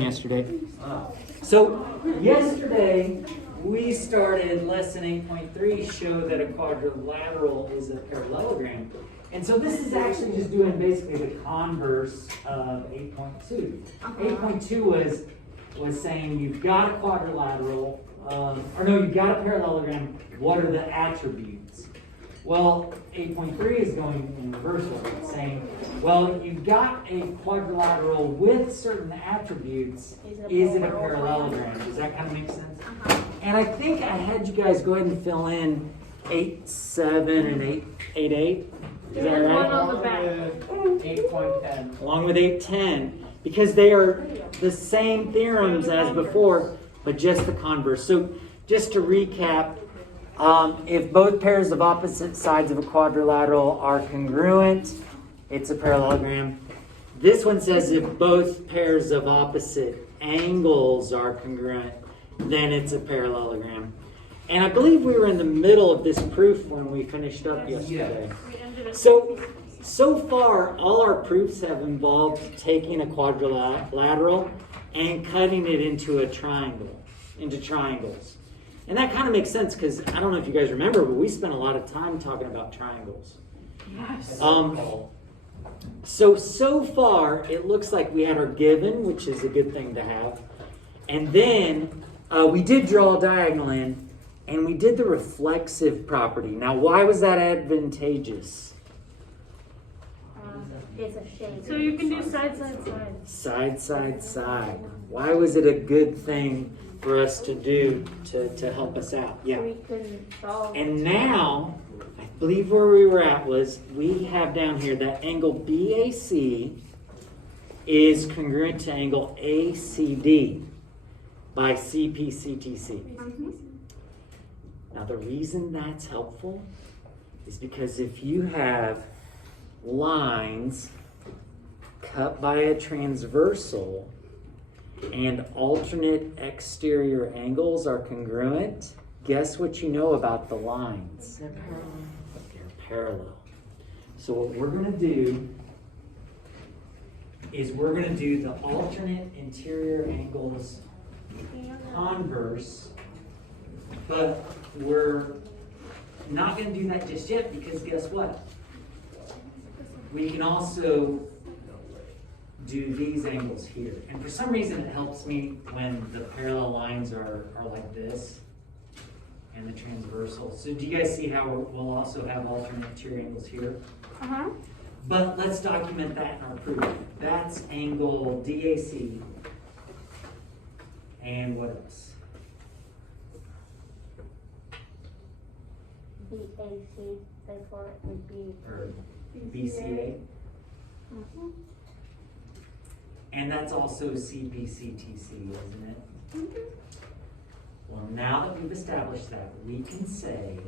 Yesterday. So yesterday we started lesson 8.3, show that a quadrilateral is a parallelogram. And so this is actually just doing basically the converse of 8.2. 8.2 was saying you've got a quadrilateral, you've got a parallelogram. What are the attributes? Well, 8.3 is going in reverse order. It's saying, well, you've got a quadrilateral with certain attributes. Is it a parallelogram? Does that kind of make sense? And I think I had you guys go ahead and fill in 8.7 and 8.8. Is that right? One on the back. 8.10. Along with 8.10, because they are the same theorems as before, but just the converse. So just to recap, if both pairs of opposite sides of a quadrilateral are congruent, it's a parallelogram. This one says if both pairs of opposite angles are congruent, then it's a parallelogram. And I believe we were in the middle of this proof when we finished up yesterday. So far, all our proofs have involved taking a quadrilateral and cutting it into a triangle, into triangles. And that kind of makes sense because I don't know if you guys remember, but we spent a lot of time talking about triangles. Yes. So far, it looks like we had our given, which is a good thing to have. And then we did draw a diagonal in, and we did the reflexive property. Now, why was that advantageous? It's a shade. So you can do side, side, side. Side, side, side. Why was it a good thing for us to do to help us out? Yeah. We couldn't solve. And now, I believe where we were at was, we have down here that angle BAC is congruent to angle ACD by CPCTC. Now the reason that's helpful is because if you have lines cut by a transversal and alternate exterior angles are congruent, guess what you know about the lines? They're parallel. So what we're going to do is we're going to do the alternate interior angles converse, but we're not going to do that just yet because guess what? We can also do these angles here. And for some reason it helps me when the parallel lines are like this and the transversal. So do you guys see how we'll also have alternate interior angles here? But let's document that in our proof. That's angle DAC. And what else? BAC, therefore it would be. Or BCA. And that's also CPCTC, isn't it? Well, now that we've established that, we can say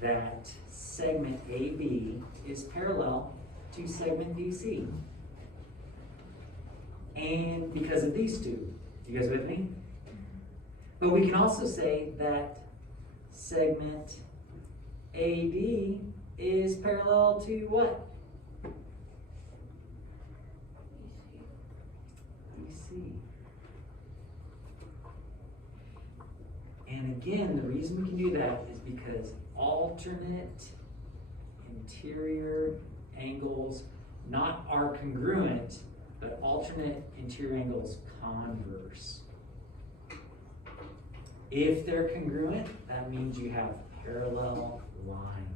that segment AB is parallel to segment BC. And because of these two. You guys with me? But we can also say that segment AD is parallel to what? BC. And again, the reason we can do that is because alternate interior angles not are congruent, but alternate interior angles converse. If they're congruent, that means you have parallel lines.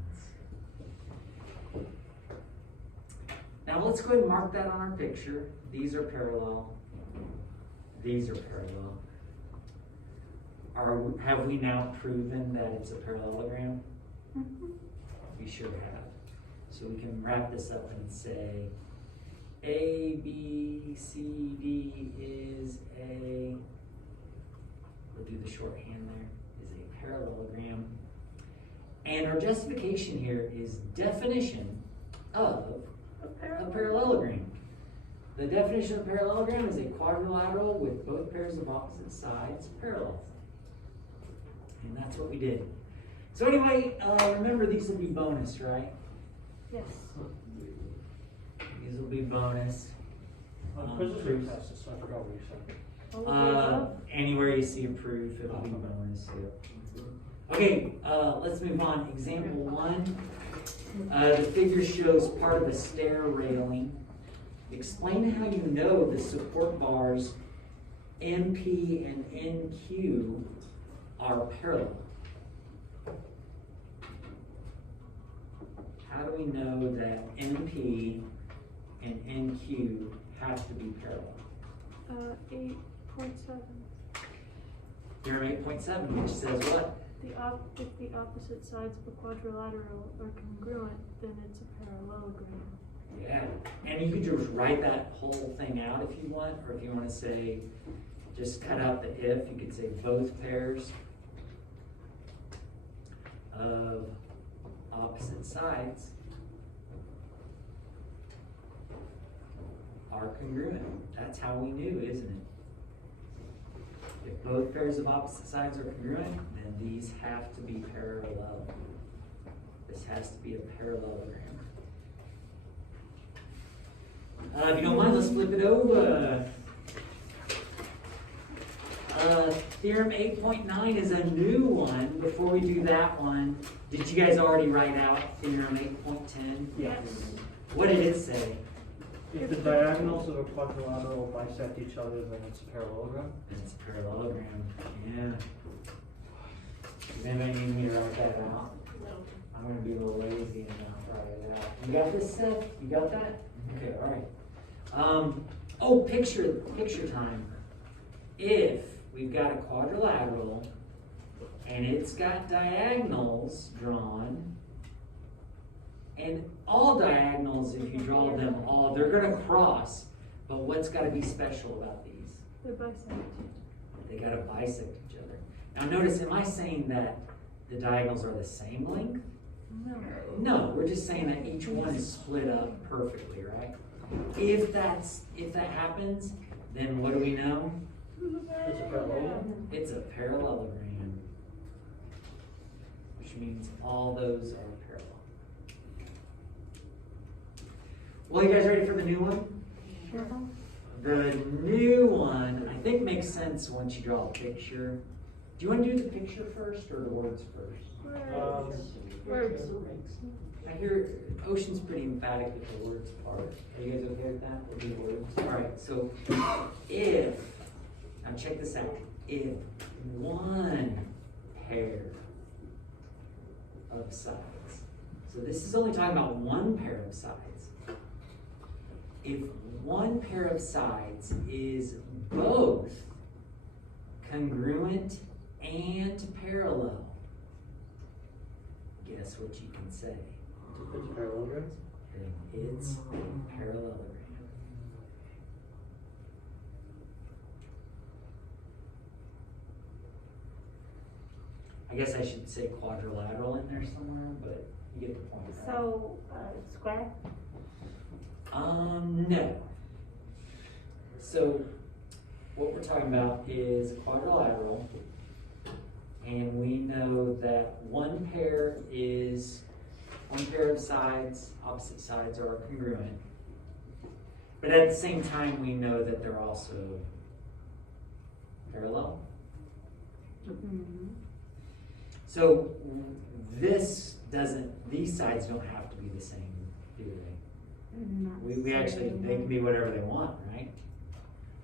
Now let's go ahead and mark that on our picture. These are parallel. These are parallel. Have we now proven that it's a parallelogram? We sure have. So we can wrap this up and say A, B, C, D is a, we'll do the shorthand there, is a parallelogram. And our justification here is definition of a parallelogram. The definition of a parallelogram is a quadrilateral with both pairs of opposite sides parallel. And that's what we did. So anyway, remember these will be bonus, right? Yes. These will be bonus. Quizzes or tests? I forgot what you said. All of the above? Anywhere you see a proof, it'll be bonus. Okay, let's move on. Example 1. The figure shows part of a stair railing. Explain how you know the support bars NP and NQ are parallel. How do we know that NP and NQ have to be parallel? 8.7. Theorem 8.7, which says what? If the opposite sides of a quadrilateral are congruent, then it's a parallelogram. Yeah, and you could just write that whole thing out if you want, or if you want to say, just cut out the if, you could say both pairs of opposite sides are congruent. That's how we knew, isn't it? If both pairs of opposite sides are congruent, then these have to be parallel. This has to be a parallelogram. If you don't mind, let's flip it over. Theorem 8.9 is a new one. Before we do that one, did you guys already write out Theorem 8.10? Yes. What did it say? If the diagonals of a quadrilateral bisect each other, then it's a parallelogram. It's a parallelogram. Yeah. Does anybody need me to write that out? I'm going to be a little lazy and not write it out. You got this, Seth? You got that? Okay, all right. Picture time. If we've got a quadrilateral and it's got diagonals drawn, and all diagonals, if you draw them all, they're going to cross. But what's got to be special about these? They're bisect. They got to bisect each other. Now notice, am I saying that the diagonals are the same length? No. No, we're just saying that each one is split up perfectly, right? If that happens, then what do we know? It's a parallelogram. It's a parallelogram, which means all those are parallel. Well, you guys ready for the new one? Sure. The new one, I think, makes sense once you draw a picture. Do you want to do the picture first or the words first? Words. I hear Ocean's pretty emphatic with the words part. Are you guys okay with that? We'll do words. All right, so now check this out. If one pair of sides, so this is only talking about one pair of sides. If one pair of sides is both congruent and parallel, guess what you can say? It's a parallelogram. It's a parallelogram. I guess I should say quadrilateral in there somewhere, but you get the point, right? So, square? No. So, what we're talking about is quadrilateral, and we know that one pair of sides, opposite sides are congruent. But at the same time, we know that they're also parallel. Mm-hmm. So these sides don't have to be the same, do they? We actually, they can be whatever they want, right?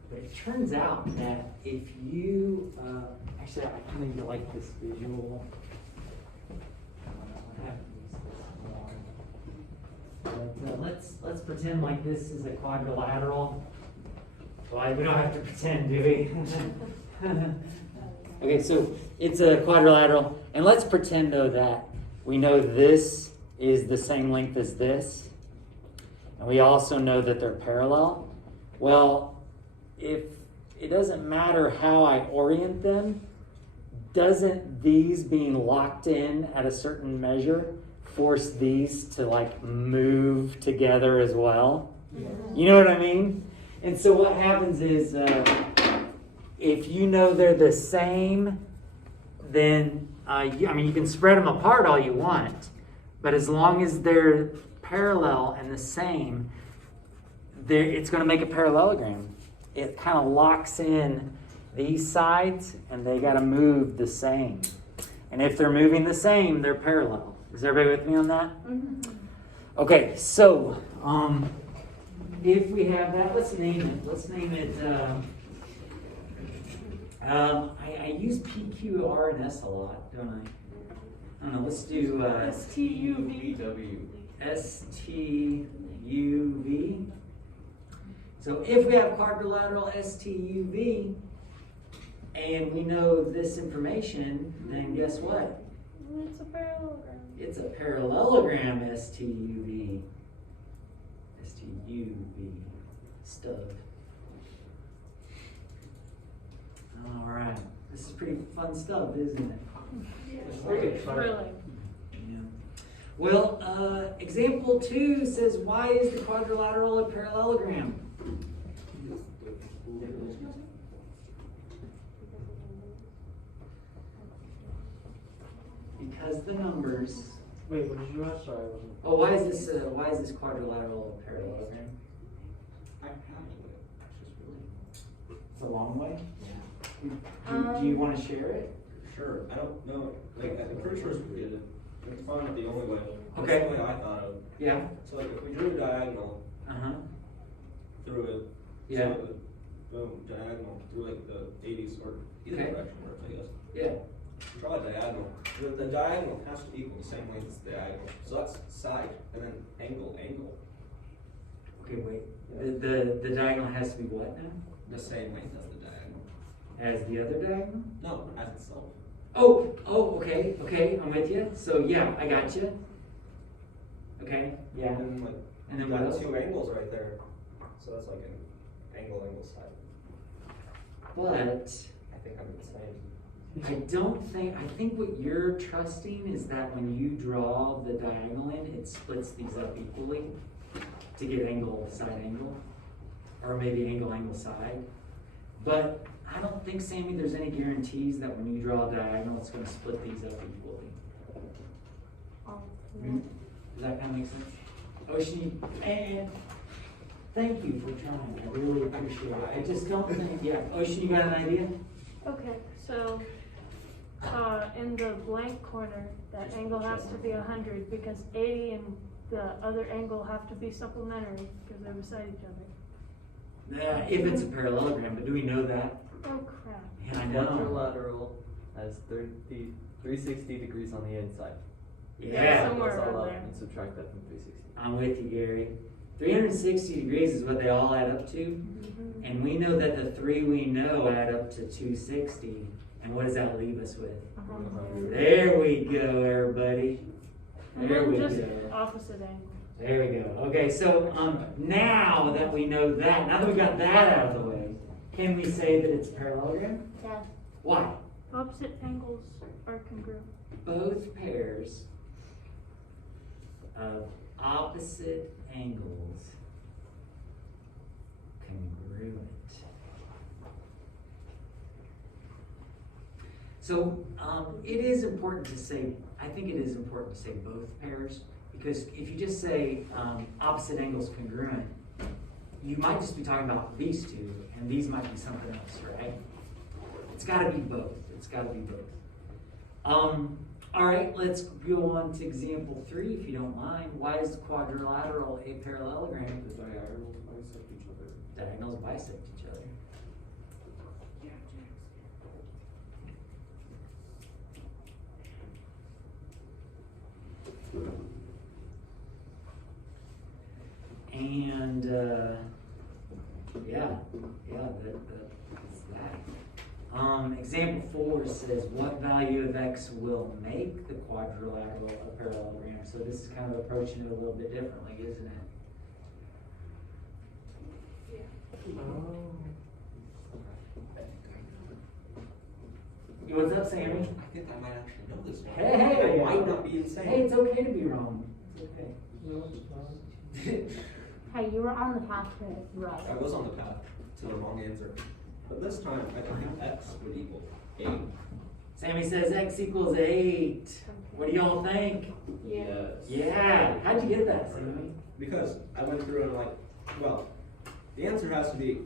But it turns out that if you, actually I kind of like this visual. But, let's pretend like this is a quadrilateral. Well, we don't have to pretend, do we? Okay, so it's a quadrilateral, and let's pretend though that we know this is the same length as this, and we also know that they're parallel. Well, if it doesn't matter how I orient them, doesn't these being locked in at a certain measure force these to like move together as well? Yeah. You know what I mean? And so what happens is, if you know they're the same, then you can spread them apart all you want, but as long as they're parallel and the same, it's going to make a parallelogram. it kind of locks in these sides, and they got to move the same. And if they're moving the same, they're parallel. Is everybody with me on that? Okay, so if we have that, let's name it. Let's name it. I use P, Q, R, and S a lot, don't I? I don't know. Let's do STUV. STUV. So if we have quadrilateral STUV and we know this information, then guess what? It's a parallelogram. It's a parallelogram STUV. STUV. Stub. All right. This is pretty fun stuff, isn't it? It's pretty exciting. Really. Yeah. Well, example 2 says, why is the quadrilateral a parallelogram? Because the numbers. Wait, what did you ask? Sorry, I wasn't. Oh, why is this quadrilateral a parallelogram? It's a long way. Do you want to share it? Sure, I don't know, like, I'm pretty sure it's probably not the only way. Okay. That's the way I thought of. Yeah. So like, if we drew a diagonal through it, Yeah. so it would, boom, diagonal through like the 80s or either Okay. direction works, I guess. Yeah. Draw a diagonal. The diagonal has to equal the same length as the diagonal. So that's side and then angle, angle. Okay, wait. The diagonal has to be what now? The same length as the diagonal. As the other diagonal? No, as itself. Oh, okay, I'm with you. So yeah, I got you. Okay, yeah. And then like, And then you what got else? two angles right there. So that's like an angle, angle side. But I think I'm insane. I think what you're trusting is that when you draw the diagonal in, it splits these up equally to get angle, side angle, or maybe angle, angle, side. But I don't think, Sammy, there's any guarantees that when you draw a diagonal, it's going to split these up equally. Does that kind of make sense? Ocean, man, thank you for trying. I really appreciate it. I just don't think, yeah. Ocean, you got an idea? Okay, so in the blank corner, that angle has to be 100 because 80 and the other angle have to be supplementary because they're beside each other. If it's a parallelogram, but do we know that? Oh crap. Yeah, I know. Quadrilateral has 360 degrees on the inside. Yeah. somewhere That's all around up there. and subtract that from 360. I'm with you, Gary. 360 degrees is what they all add up to. Mhm. And we know that the 3 we know add up to 260. And what does that leave us with? There we go, everybody. And There then we just go. opposite angle. There we go. Okay, so now that we know that, now that we got that out of the way, can we say that it's a parallelogram? Yes. Why? Opposite angles are congruent. Both pairs of opposite angles congruent. So it is important to say, I think it is important to say both pairs, because if you just say opposite angles congruent, you might just be talking about these two, and these might be something else, right? It's got to be both. It's got to be both. All right, let's go on to example 3, if you don't mind. Why is the quadrilateral a parallelogram? The diagonals bisect each other. Diagonals bisect each other. And that's that. Example 4 says, what value of x will make the quadrilateral a parallelogram? So this is kind of approaching it a little bit differently, isn't it? What's up, Sammy? I think I might actually know this one. Hey! I might not be insane. Hey, it's okay to be wrong. It's okay. Hey, you were on the path to it, right? I was on the path to the wrong answer. But this time, I think x would equal 8. Sammy says x equals 8. What do y'all think? Yes. Yeah. How'd you get that, Sammy? Because I went through and like, well, the answer has to be,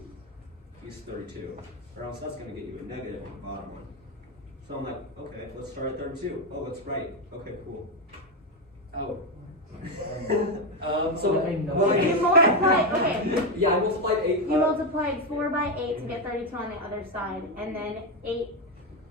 is 32, or else that's gonna get you a negative on the bottom one. So I'm like, okay, let's start at 32. Oh, it's right. Okay, cool. Oh. So I know. well, You multiplied, okay, yeah, I multiplied 8. you multiplied 4 by 8 to get 32 on the other side, and then 8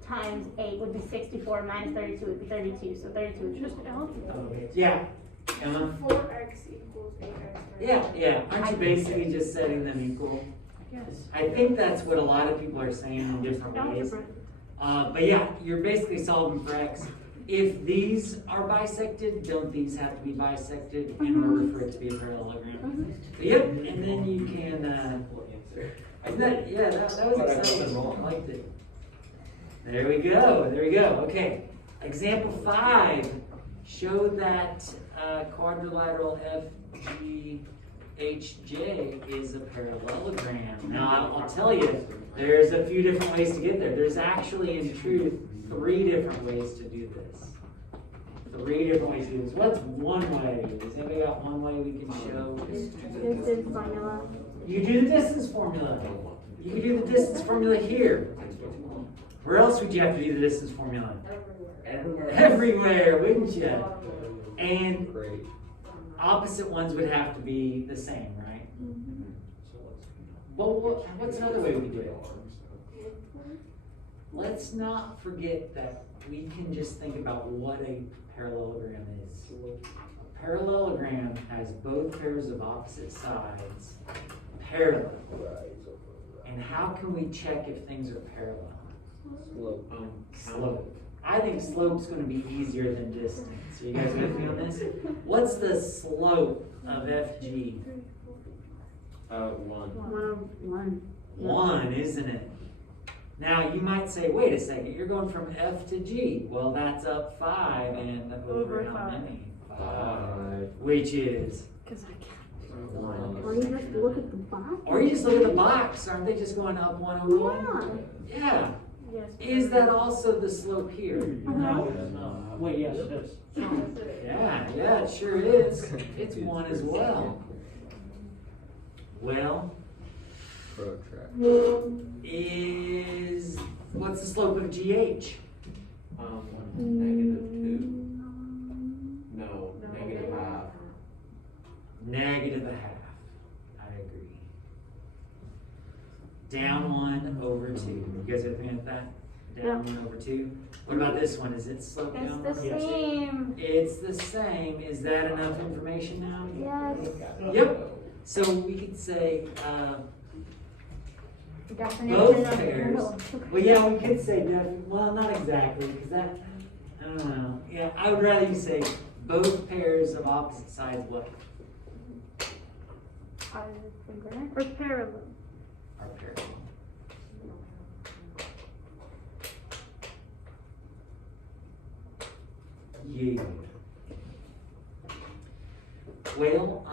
times 8 would be 64, minus 32 would be 32, so 32 is Just algebra. Yeah. 4x equals 8x. Yeah. Aren't you basically just setting them equal? Yes. I think that's what a lot of people are saying in different ways. Algebra. But yeah, you're basically solving for x. If these are bisected, don't these have to be bisected in order for it to be a parallelogram? Yep, and then you can, isn't that, yeah, that was But I wasn't exciting. wrong. I liked it. There we go, okay. Example 5, show that quadrilateral FGHJ is a parallelogram. Now, I'll tell you, there's a few different ways to get there. There's actually, in truth, 3 different ways to do this. 3 different ways to do this. What's one way? Does anybody got one way we can show? distance formula. You do the distance formula. You can do the distance formula here. Where else would you have to do the distance formula? Everywhere, wouldn't you? And Great. opposite ones would have to be the same, right? Well, what's another way we could do it? Let's not forget that we can just think about what a parallelogram is. A parallelogram has both pairs of opposite sides parallel. And how can we check if things are parallel? Slope. I think slope's going to be easier than distance. Are you guys with me on this? What's the slope of FG? 1. 1, isn't it? Now you might say, wait a second, you're going from F to G. Well, that's up 5 and over how 5. many? 5. Which is Because I can't. 1. Or you just look at the box. Or you just look at the box. Aren't they just going up 1 over 1? Yeah. Yes. Is that also the slope here? No, it's not. Wait, yes, it is. Yeah, it sure is. It's 1 as well. Well, what's the slope of GH? -2. No, -1/2. Negative a half. I agree. Down 1 over 2. You guys with me with that? Down 1 over 2. What about this one? Is it slope down 1? It's the same. It's the same. Is that enough information now? Yes. Yep. So we could say Definition both of pairs. parallel. Well, yeah, we could say well, not exactly, because that, I don't know. Yeah, I would rather you say both pairs of opposite sides what? Or parallel. Are parallel. Yeah. Well,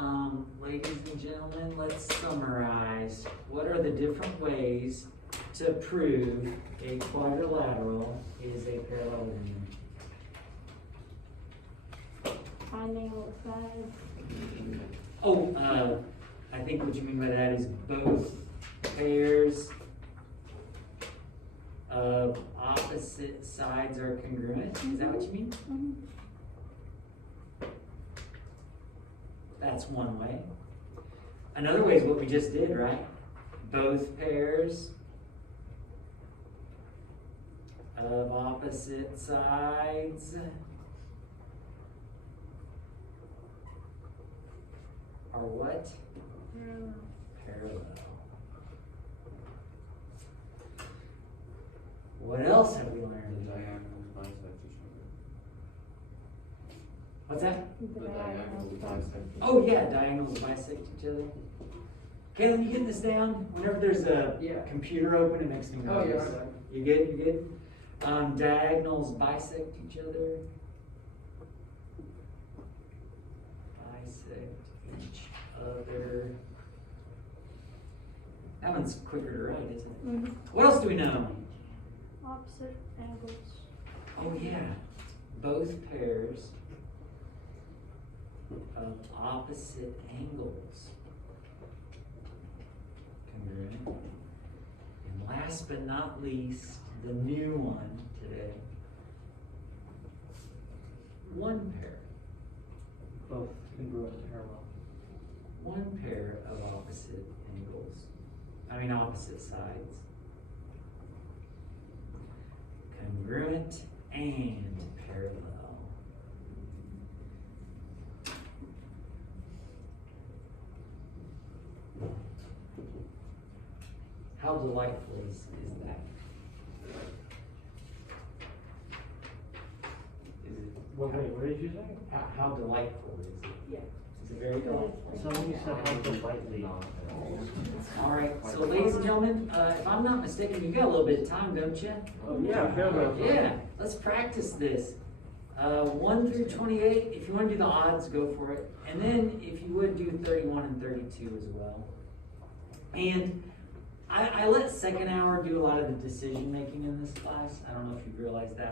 ladies and gentlemen, let's summarize. What are the different ways to prove a quadrilateral is a parallelogram? Finding what sides. Oh, I think what you mean by that is both pairs of opposite sides are congruent. Is that what you mean? That's one way. Another way is what we just did, right? Both pairs of opposite sides are what? Parallel. What else have we learned? Diagonals bisect each What's that? other. The diagonals bisect. Oh yeah, diagonals bisect each other. Caitlin, you getting this down? Whenever there's a computer open, it makes me Oh, nervous. yeah. You good? You good? Diagonals bisect each other. Bisect each other. That one's quicker to write, isn't it? What else do we know? Opposite angles. Oh yeah, both pairs of opposite angles. Congruent. last but not least, the new one today. One pair. Both congruent and parallel. One pair of opposite sides. Congruent and parallel. How delightful is that? Is it, What did you say? how delightful is it? Yeah. Is it very delightful? Somebody said how politely. All right, so ladies and gentlemen, if I'm not mistaken, you got a little bit of time, don't you? Oh, yeah, fair enough. Yeah, let's practice this. 1 through 28, if you want to do the odds, go for it. And then if you would do 31 and 32 as well. And I let second hour do a lot of the decision making in this class. I don't know if you've realized that.